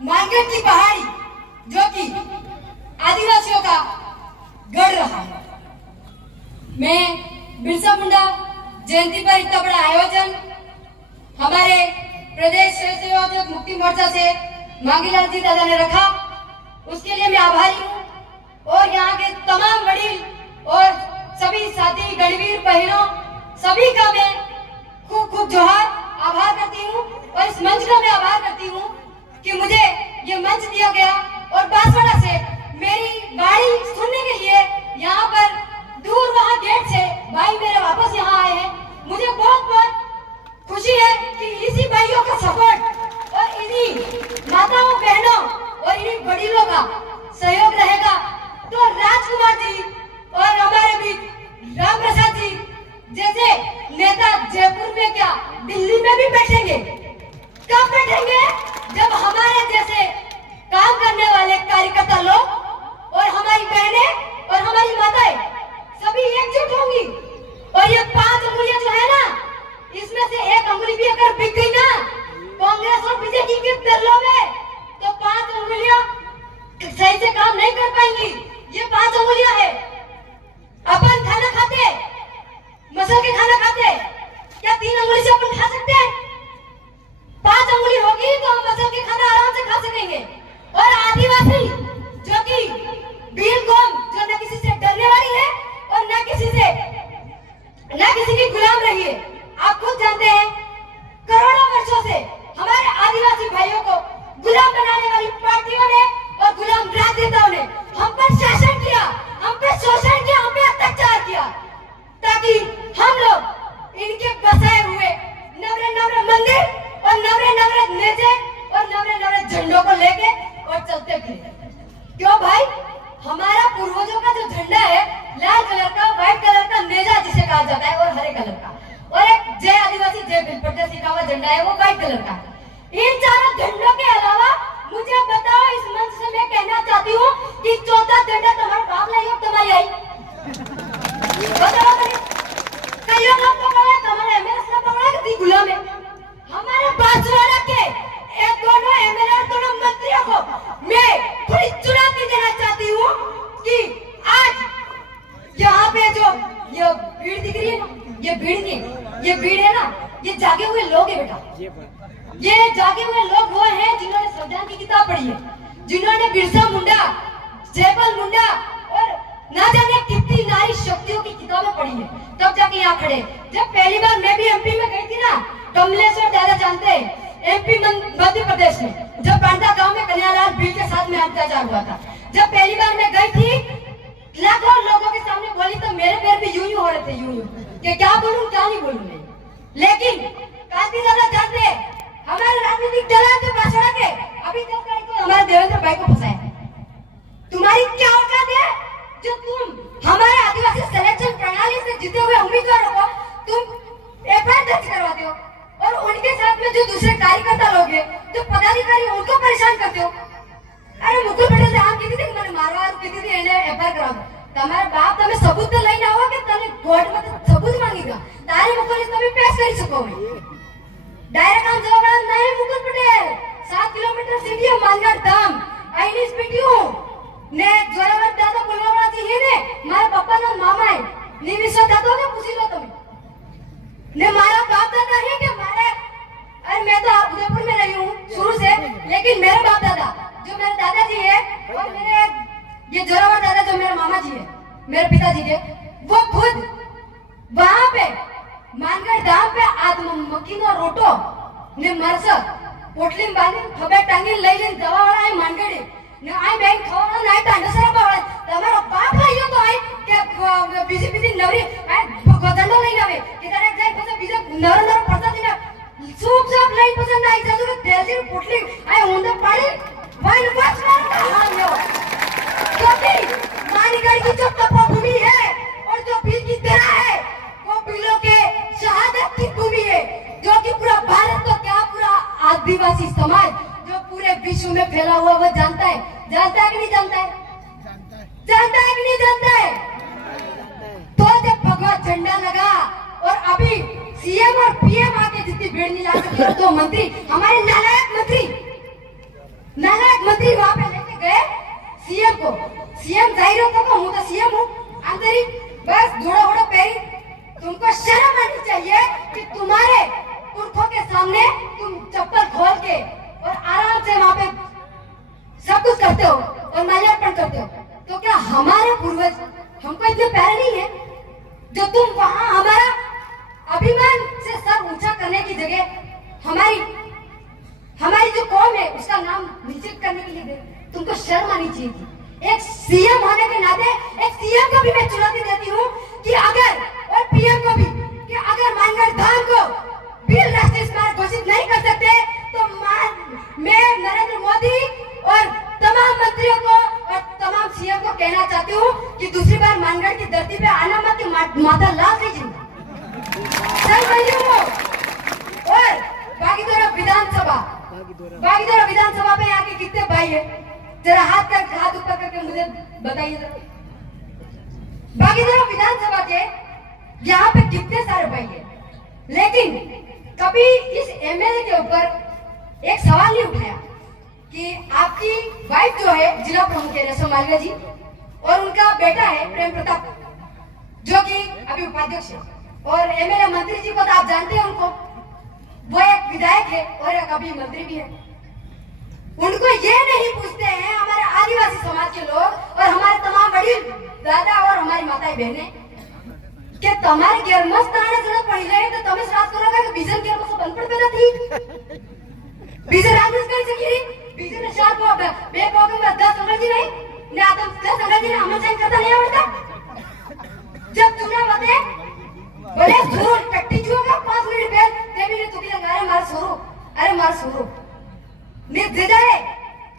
मानगढ़ की पहाड़ी जो कि आदिवासियों का गढ़ रहा है। मैं बिरसा मुंडा जयंती पर इतना बड़ा आयोजन हमारे प्रदेश स्वयंसेवक मुक्ति मोर्चा से मांगीलाल जी दादा ने रखा, उसके लिए मैं आभारी हूँ। और यहाँ के तमाम वडील और सभी साथी गणवीर बहनों सभी का मैं खूब खूब जोहार आभार करती हूँ। और इस मंच का मैं आभार करती हूँ कि मुझे ये मंच दिया गया और बांसवाड़ा से मेरी गाड़ी सुनने के लिए यहाँ पर दूर वहाँ गेट से भाई मेरे वापस यहाँ आए हैं। मुझे बहुत बहुत खुशी है कि इसी भाइयों का सपोर्ट और इन्हीं माताओं बहनों और इन्हीं वडीलों का सहयोग रहेगा तो राजकुमार जी और हमारे बीच राम प्रसाद जी जैसे नेता जयपुर में क्या दिल्ली में भी बैठेंगे। कब बैठेंगे? जब हमारे जैसे काम करने वाले कार्यकर्ता लोग और हमारी बहनें और हमारी माताएं सभी एकजुट होंगी। और ये 5 अंगुलियां जो है ना, इसमें से एक अंगुली भी अगर बिक गई ना कांग्रेस और बीजेपी के दलों में तो 5 अंगुलियां सही से काम नहीं कर पाएंगी। ये 5 अंगुलियां है। अपन खाना खाते, मसल के खाना खाते, क्या 3 अंगुली से अपन खा सकते हैं? 5 अंगुली होगी तो हम मसल के खाना आराम से खा सकेंगे। और आदिवासी जो कि भील कौम जो न किसी से डरने वाली है और न किसी की गुलाम रही है। आप खुद जानते हैं करोड़ों वर्षों से हमारे आदिवासी भाइयों को गुलाम बनाने वाली पार्टियों ने और गुलाम राजनेताओं ने हम पर शासन किया, हम पे शोषण किया, हम पे अत्याचार किया ताकि हम लोग इनके बसाए हुए नवरे नवरे मंदिर और नवरे नवरे नेजे और नवरे नवरे झंडों को लेके और चलते फिरे। क्यों भाई? हमारा पूर्वजों का जो झंडा है लाल कलर का, व्हाइट कलर का नेजा जिसे कहा जाता है और हरे कलर का, और एक जय आदिवासी जय भील पर लिखा हुआ झंडा है वो व्हाइट कलर का। इन चारों झंडों के अलावा मुझे बताओ, इस मंच से मैं कहना चाहती हूँ कि चौथा झंडा तुम्हारा बाप लाई और तुम्हारी आई बताओ। कई लोग पकड़े, तुम्हारे एमएलए से पकड़ा कि गुलाम है। हमारे बांसवाड़ा के एक दोनों एमएलए और दोनों मंत्रियों को मैं थोड़ी चुनौती देना चाहती हूँ कि आज यहाँ पे जो ये भीड़ दिख रही है ना, ये भीड़ नहीं, ये भीड़ है ना, ये जागे हुए लोग है बेटा। ये जागे हुए लोग वो हैं जिन्होंने संविधान की किताब पढ़ी है, जिन्होंने बिरसा मुंडा, जयपाल मुंडा और ना जाने कितनी नारी शक्तियों की किताबें पढ़ी है, तब जाके यहाँ खड़े। जब पहली बार मैं भी एमपी में गई थी ना, कमलेश्वर दादा जानते हैं, एमपी मध्य प्रदेश में, जब बांदा गांव में कन्हैयालाल भील के साथ में अत्याचार हुआ था, जब पहली बार मैं गई थी लाखों लोगों के सामने बोली तो मेरे पैर भी यूं हो रहे थे, यूं कि क्या बोलूं क्या नहीं बोलूं मैं। लेकिन कांति दादा जानते हमारे राजनीतिक दल के बांसवाड़ा के अभी तक तो हमारे देवेंद्र भाई को फंसाया। तुम्हारी क्या औकात है जो तुम हमारे आदिवासी सिलेक्शन प्रणाली से जीते हुए उम्मीदवारों को तुम एफआईआर दर्ज करवाते हो और उनके साथ में जो दूसरे कार्यकर्ता लोग हैं, जो पदाधिकारी उनको परेशान करते हो। अरे मुकुल पटेल आम कीधी थी મને મારવા કીધી હતી એને એફઆઈઆર કરાવો। તમારા બાપ તમે સબૂત તો લઈને આવો કે તને કોર્ટમાં સબૂત માંગીગા તારી મુકુલ તમે પેશ કરી શકો। डायरेक्ट आम जवाब नहीं मुकुल पटेल 7 किलोमीटर सीधी मानगढ़ धाम आईनीस पीटीयू ने जोरावर दादा बोलवाड़ा जी है ने मारा पापा ना मामा है नी विश्व दादो ने पूछी लो तुम ने मारा बाप दादा है कि मारे। अरे मैं तो उदयपुर में रही हूँ शुरू से, लेकिन मेरे बाप दादा जो मेरे दादाजी है और मेरे ये जोरावर दादा जो मेरे मामा जी है मेरे पिताजी के, वो खुद वहां पे मानगढ़ धाम पे मक्कीनो रोटो ने मरसक पोटली में बांधी खबे टांगी लई लेन दवा वाला है मानगढ़ ने आई बेन खवाना नाई टांडसरा बावड़ा તમારો બાપ આયો તો આઈ કે બીજી નવરી આ ગોદંડો લઈને આવે કે તારે જાય પછી બીજો નર પડતા દીના સૂપ સાપ લઈ પસંદ આવી જાજો કે દેશી પોટલી આઈ ઊંધે પાડી વાઈન વાસ મારો હાલ્યો क्योंकि मानगढ़ की जो तपोभूमि है और जो भील की तरह है वो भीलों के शहादत की भूमि है, जो कि पूरा भारत तो क्या पूरा आदिवासी समाज जो पूरे विश्व में फैला हुआ वो जानता है कि नहीं जानता है? जानता है कि नहीं जानता है? तो जब भगवा झंडा लगा और अभी सीएम और पीएम आके जितनी भीड़ नहीं ला सके तो मंत्री हमारे नालायक मंत्री मंत्री वहां पे लेके गए सीएम को। सीएम जाहिर होता को हूं तो सीएम हूं अंदर बस जोड़ा ओड़ा पैरी। तुमको शर्म आनी चाहिए कि तुम्हारे पुरखों के सामने तुम चप्पल खोल के और आराम से वहां पे सब कुछ करते हो और माल्यार्पण करते हो। तो क्या हमारे पूर्वज हमको इतने प्यारे नहीं है जो तुम वहां हमारा अभिमान से सर ऊंचा करने की जगह हमारी जो कौम है उसका नाम नीचे करने के लिए दे? तुमको शर्म आनी चाहिए थी। एक सीएम होने के नाते एक सीएम को भी मैं चुनौती देती हूँ कि अगर और पीएम को भी कि अगर मानगढ़ धाम को वीर राष्ट्रीय स्मारक घोषित नहीं कर सकते तो मैं नरेंद्र मोदी और तमाम मंत्रियों को और तमाम सीएम को कहना चाहती हूँ कि दूसरी बार मानगढ़ की धरती पे आना मत, माता लाल से और बागीदोरा विधानसभा पे यहाँ के कितने भाई है? जरा हाथ ऊपर करके मुझे बताइए जरा। बागीदोरा विधानसभा के यहाँ पे कितने सारे भाई है, लेकिन कभी इस एमएलए के ऊपर एक सवाल नहीं उठाया कि आपकी वाइफ जो है जिला प्रमुख है रेशम मालवीय जी और उनका बेटा है प्रेम प्रताप जो कि अभी उपाध्यक्ष है और एमएलए मंत्री जी को तो आप जानते हैं उनको, वो एक विधायक है और एक अभी मंत्री भी है। उनको ये नहीं पूछते हैं हमारे आदिवासी समाज के लोग और हमारे तमाम वडील दादा और हमारी माताएं बहनें કે તમારે ગેરમસ્તાને જણે પડી જાય તો તમે શ્રાદ્ધ કરો કે બીજન ગેરમસ્ત બંધ પડતો નથી બીજે રાજસ કરી શકી બીજે ને શાદ બે પોગમ 10 અંગ્રેજી નહીં ને આ તો 10 અંગ્રેજી ને હમણાં સાઈન કરતા નહીં આવડતા जब चुनाव होते बोले सुरू टट्टी जुएगा 5 मिनट पहले ते भी ने तुकी लगा अरे मार सुरू ने जेदारे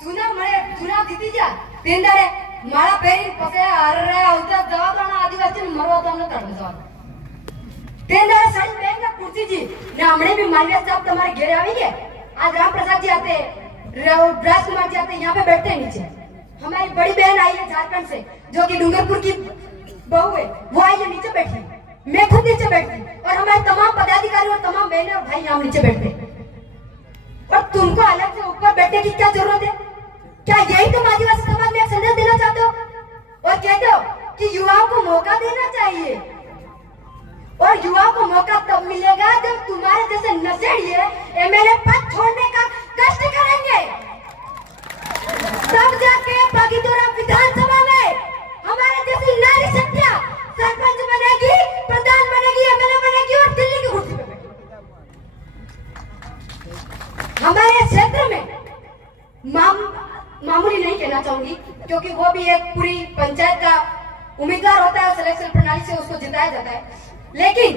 चुनाव जीती जा तेंदारे मारा पेरी पसे अरे આવતા જવાબના આદિવાસી ને મરવા તો અમને તડકે જવા તેંદારે સાઈન બેંક ના कुर्सी जी ने हमने भी मालवीय साहब तुम्हारे घेरे આવી गए। आज राम प्रसाद जी आते राजकुमार जी आते यहाँ पे बैठते हैं नीचे। हमारी बड़ी बहन आई है झारखंड से जो कि डूंगरपुर की बहू है, वो आई है नीचे बैठी, मैं खुद नीचे बैठती और हमारे तमाम पदाधिकारी और तमाम बहनें और भाई यहाँ नीचे बैठते। और तुमको अलग से ऊपर बैठने की क्या जरूरत है? क्या यही तुम आदिवासी समाज में एक संदेश देना चाहते हो और कहते हो कि युवाओं को मौका देना चाहिए? और युवाओं को मौका तब मिलेगा जब तुम्हारे जैसे नशेड़िए एमएलए पद छोड़ने का कष्ट करेंगे, तब जाके बागीदोरा विधानसभा में हमारे जैसी नारी शक्तियां सरपंच बनेगी, प्रधान बनेगी, एमएलए बनेगी और दिल्ली की कुर्सी पे बैठेगी। हमारे क्षेत्र में मामूली नहीं कहना चाहूंगी क्योंकि वो भी एक पूरी पंचायत का उम्मीदवार होता है, सिलेक्शन प्रणाली से उसको जिताया जाता है। लेकिन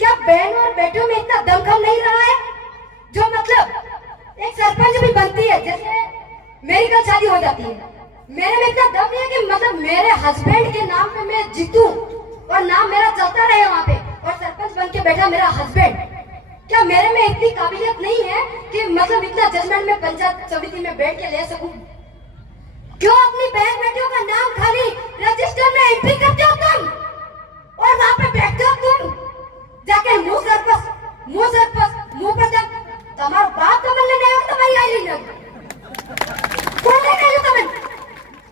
क्या बहनों और बेटियों में इतना दमखम नहीं रहा है जो मतलब एक सरपंच भी बनती है? जैसे मेरी कल शादी हो जाती है, मेरे में इतना दम नहीं है कि मतलब मेरे हस्बैंड के नाम पे मैं जीतूं और नाम मेरा चलता रहे वहां पे और सरपंच बन के बैठा मेरा हस्बैंड। क्या मेरे में इतनी काबिलियत नहीं है कि मतलब इतना जजमेंट में पंचायत समिति में बैठ के ले सकूं? क्यों अपनी बहन बेटियों का नाम खाली रजिस्टर में एंट्री करते हो तुम और वहां पे बैठते हो तुम जाके मुंह पर તમારો બાપ તમને નહીં હોય તમારી આઈ નહીં કોને કહ્યું તમે?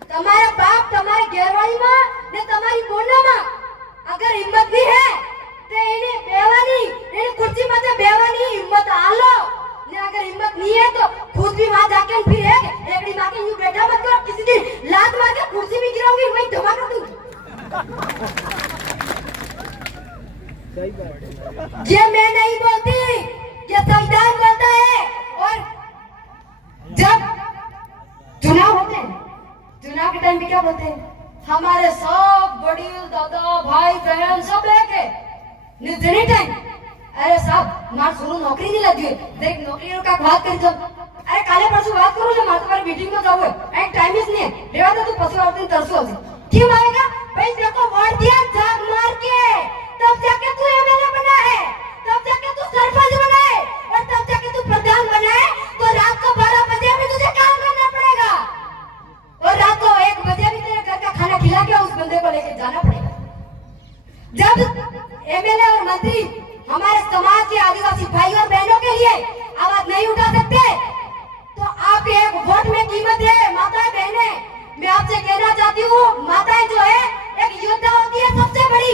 તમારા બાપ તમારી ઘેરવાળીમાં ને તમારી કોનામાં અગર હિંમત ની હે તો એને બેવાની એને ખુરશી માથે બેવાની હિંમત આલો ને अगर हिम्मत नहीं है तो खुद भी वहां जाके फिर है एकड़ी मां के यूं बैठा मत करो, किसी दिन लात मार के कुर्सी भी गिराऊंगी वहीं धमाका दूंगी। ये मैं नहीं बोलती, ये संविधान बोलता है। और जब चुनाव होते हैं, चुनाव के टाइम पे क्या बोलते हैं? हमारे सब वडील दादा भाई बहन सब लेके निर्जने टाइम अरे साहब मार सुनो नौकरी नहीं लगी देख नौकरी का बात कर जब अरे काले परसों बात करो जो मार तुम्हारी मीटिंग में जाओ एक टाइम ही नहीं है रेवा तो तू परसों और दिन तरसों क्यों आएगा भाई? देखो वोट दिया जाग मार के तब जाके तू एमएलए बना है, तब जाके तू सरपंच बना है और तब जाके तू प्रधान बना है। तो रात को 12 बजे भी तुझे काम करना पड़ेगा और रात को 1 बजे भी तेरे घर का खाना खिला के उस बंदे को लेके जाना पड़ेगा। जब एमएलए और मंत्री हमारे समाज के आदिवासी भाई और बहनों के लिए आवाज नहीं उठा सकते तो आपके एक वोट में कीमत है। कहना चाहती हूँ, माताएं जो है एक योद्धा होती है सबसे बड़ी,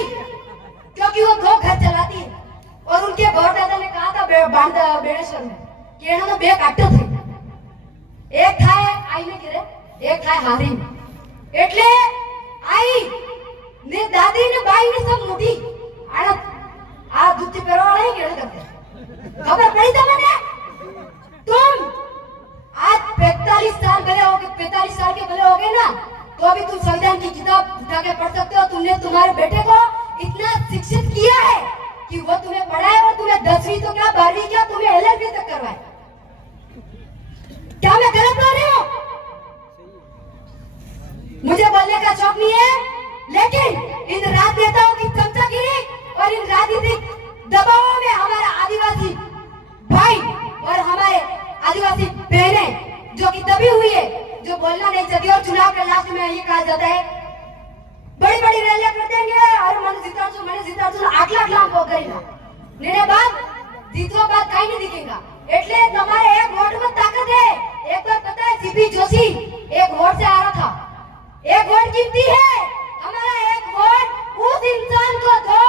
क्योंकि वो 2 घर चलाती है। और उनके गौर दादा ने कहा था बेड़ेश्वर में कि इन्होंने 2 काटो थे, एक थाय आई ने करे, एक थाय हारी में। એટલે आई ने दादी ने बाई ने सब मोटी आना आ दूध पेरो वाला ही केड़े करते खबर पड़ी તમને? तुम आज 45 साल भले हो गए, 45 साल के भले हो गए ना, तो अभी तुम संविधान की किताब उठा के पढ़ सकते हो। तुमने तुम्हारे बेटे को इतना शिक्षित किया है कि वो तुम्हें पढ़ाए, और तुम्हें 10वीं तो क्या 12वीं क्या, तुम्हें LLB तक करवाए। क्या मैं गलत बोल रही हूँ? मुझे बोलने का शौक नहीं है, लेकिन इन राजनेताओं की चमचागिरी और इन राजनीतिक दबावों में हमारा आदिवासी भाई और हमारे आदिवासी बहनें जो कि दबी हुई है, जो बोलना नहीं चाहती, और चुनाव के लास्ट में ये कहा जाता है बड़ी बड़ी रैलियां कर देंगे और मैंने जीताड़ू 8 लाख लाम को करेगा ने बाद जीतवा बात कहीं नहीं दिखेगा। એટલે તમારે એક વોટ में ताकत है। एक बार पता है सीपी जोशी एक वोट से आ रहा था, एक वोट कीमती है। हमारा एक वोट उस इंसान को दो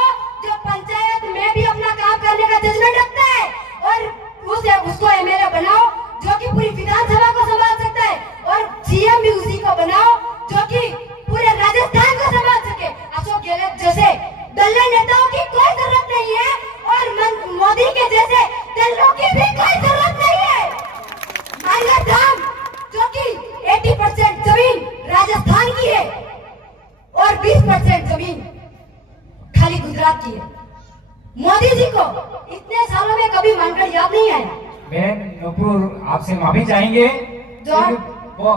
जो पंचायत में भी अपना काम करने का जज्बा रखता है, और उसको एमएलए बनाओ जो कि पूरी विधानसभा को संभाल सकता है, और सीएम भी उसी को बनाओ जो कि पूरे राजस्थान को संभाल सके। अशोक गहलोत जैसे दल्ले नेताओं की कोई जरूरत नहीं है, और मोदी के जैसे दल्लों की भी कोई जरूरत नहीं है। मानगढ़ धाम जो कि 80% जमीन राजस्थान की है और 20% जमीन खाली गुजरात की है। मोदी जी को इतने सालों में कभी मानगढ़ याद नहीं आया। बहन नुपुर, आपसे माफी चाहेंगे जो वो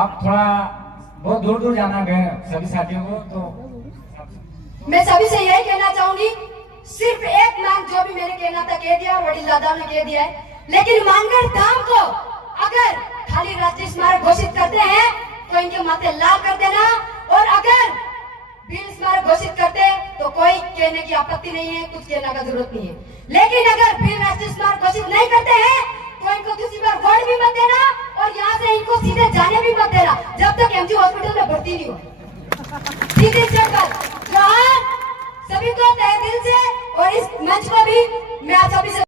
आप थोड़ा बहुत दूर दूर जाना है सभी साथियों को, तो मैं सभी से यही कहना चाहूंगी, सिर्फ एक मांग जो भी मैंने कहना था कह दिया, वडील दादा ने कह दिया है, लेकिन मानगढ़ धाम को अगर खाली राष्ट्रीय स्मारक घोषित करते हैं तो इनके माथे लाल कर देना, और अगर वीर स्मारक घोषित करते तो कोई कहने की आपत्ति नहीं है, कुछ कहने का जरूरत नहीं है। लेकिन अगर वीर राष्ट्रीय स्मारक घोषित नहीं करते हैं तो इनको दूसरी बार वोट भी मत देना, और यहाँ से इनको सीधे जाने भी मत देना जब तक एमजी हॉस्पिटल में भर्ती नहीं हो। सीधे चढ़कर सभी को तहे दिल से, और इस मंच को भी मैं आप सभी से